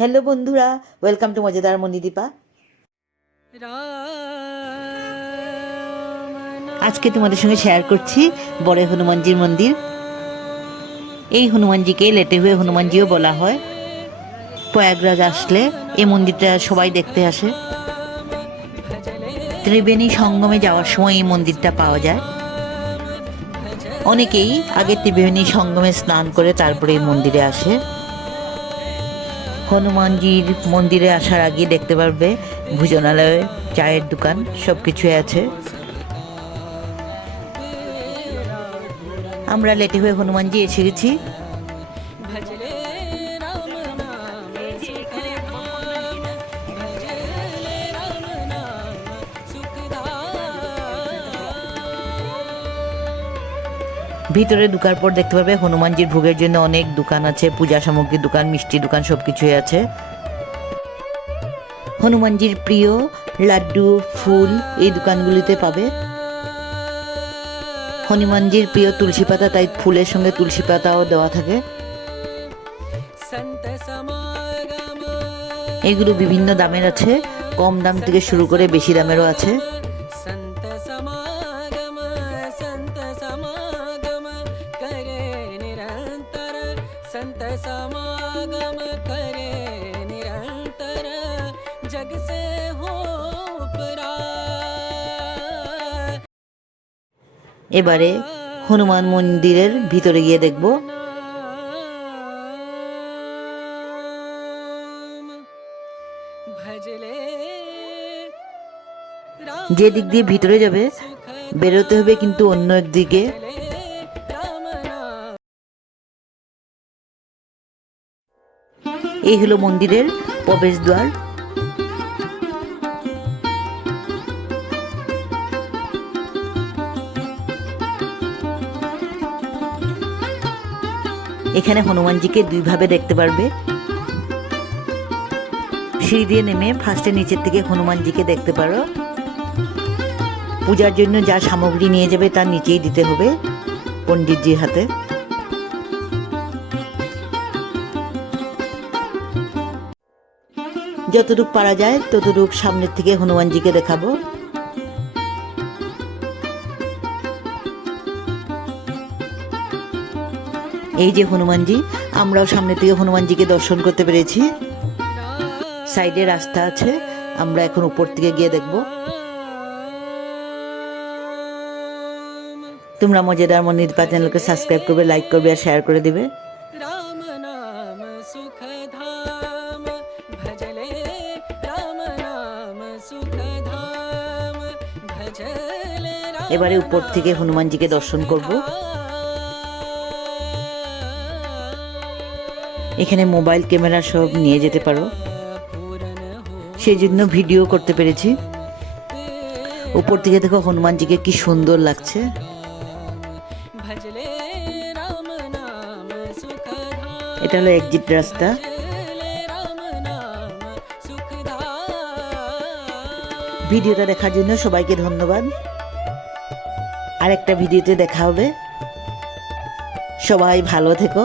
Hello বন্ধুরা welcome to মজাদার মণিদীপা আজকে তোমাদের সঙ্গে শেয়ার করছি বড় হনুমানজির মন্দির। এই হনুমানজিকে লেটে হয়ে হনুমানজিও বলা হয়। প্রয়াগরাজ আসলে এই মন্দিরটা সবাই দেখতে আসে। ত্রিবেণী সঙ্গমে যাওয়ার সময় এই মন্দিরটা পাওয়া যায়। অনেকেই আগে ত্রিবেণী সঙ্গমে স্নান করে তারপরে এই মন্দিরে আসে। হনুমানজির মন্দিরে আসার আগে দেখতে পারবে ভোজনালয়ে, চায়ের দোকান সব কিছুই আছে। আমরা লেটে হয়ে হনুমানজি এসে গেছি। ভিতরে ঢুকার পর দেখতে পাবে হনুমানজির ভোগের জন্য অনেক দোকান আছে, পূজা সামগ্রীর দোকান, মিষ্টি দোকান, সবকিছুই আছে। হনুমানজির প্রিয় লাড্ডু, ফুল এই দোকানগুলিতে পাবে। হনুমানজির প্রিয় তুলসী পাতা, তাই ফুলের সঙ্গে তুলসী পাতাও দেওয়া থাকে। এগুলো বিভিন্ন দামের আছে, কম দাম থেকে শুরু করে বেশি দামেরও আছে। संत समागम करे निरंतर जग से हो परा এবারে হনুমান মন্দিরের ভিতরে গিয়ে দেখব ভজলে যে দিক দিয়ে ভিতরে যাবে বেরোতে হবে কিন্তু অন্য একদিকে এই হলো মন্দিরের প্রবেশ প্রবেশদ্বার। এখানে হনুমানজিকে দুইভাবে দেখতে পারবে। সিঁড়ি দিয়ে নেমে ফার্স্টে নিচের থেকে হনুমানজিকে দেখতে পারো। পূজার জন্য যা সামগ্রী নিয়ে যাবে তার নিচেই দিতে হবে পণ্ডিতজির হাতে। যতটুক পারা যায়, ততটুক সামনের থেকে হনুমানজিকে দেখাবো। এই যে হনুমানজি, আমরাও সামনে থেকে হনুমানজিকে দর্শন করতে পেরেছি। সাইডে রাস্তা আছে, আমরা এখন উপর থেকে গিয়ে দেখব। তোমরা মজাদার মনির পা লোকে সাবস্ক্রাইব করবে লাইক করবে আর শেয়ার করে দিবে। রাম নাম এবারে উপর থেকে হনুমানজিকে দর্শন করব। এখানে মোবাইল ক্যামেরা সব নিয়ে যেতে পারো। সেই জন্য ভিডিও করতে পেরেছি। উপর থেকে দেখো হনুমানজিকে কি সুন্দর লাগছে। এটা হলো একজিট রাস্তা। ভিডিওটা দেখার জন্য সবাইকে ধন্যবাদ। আর একটা ভিডিওতে দেখা হবে। সবাই ভালো থেকো।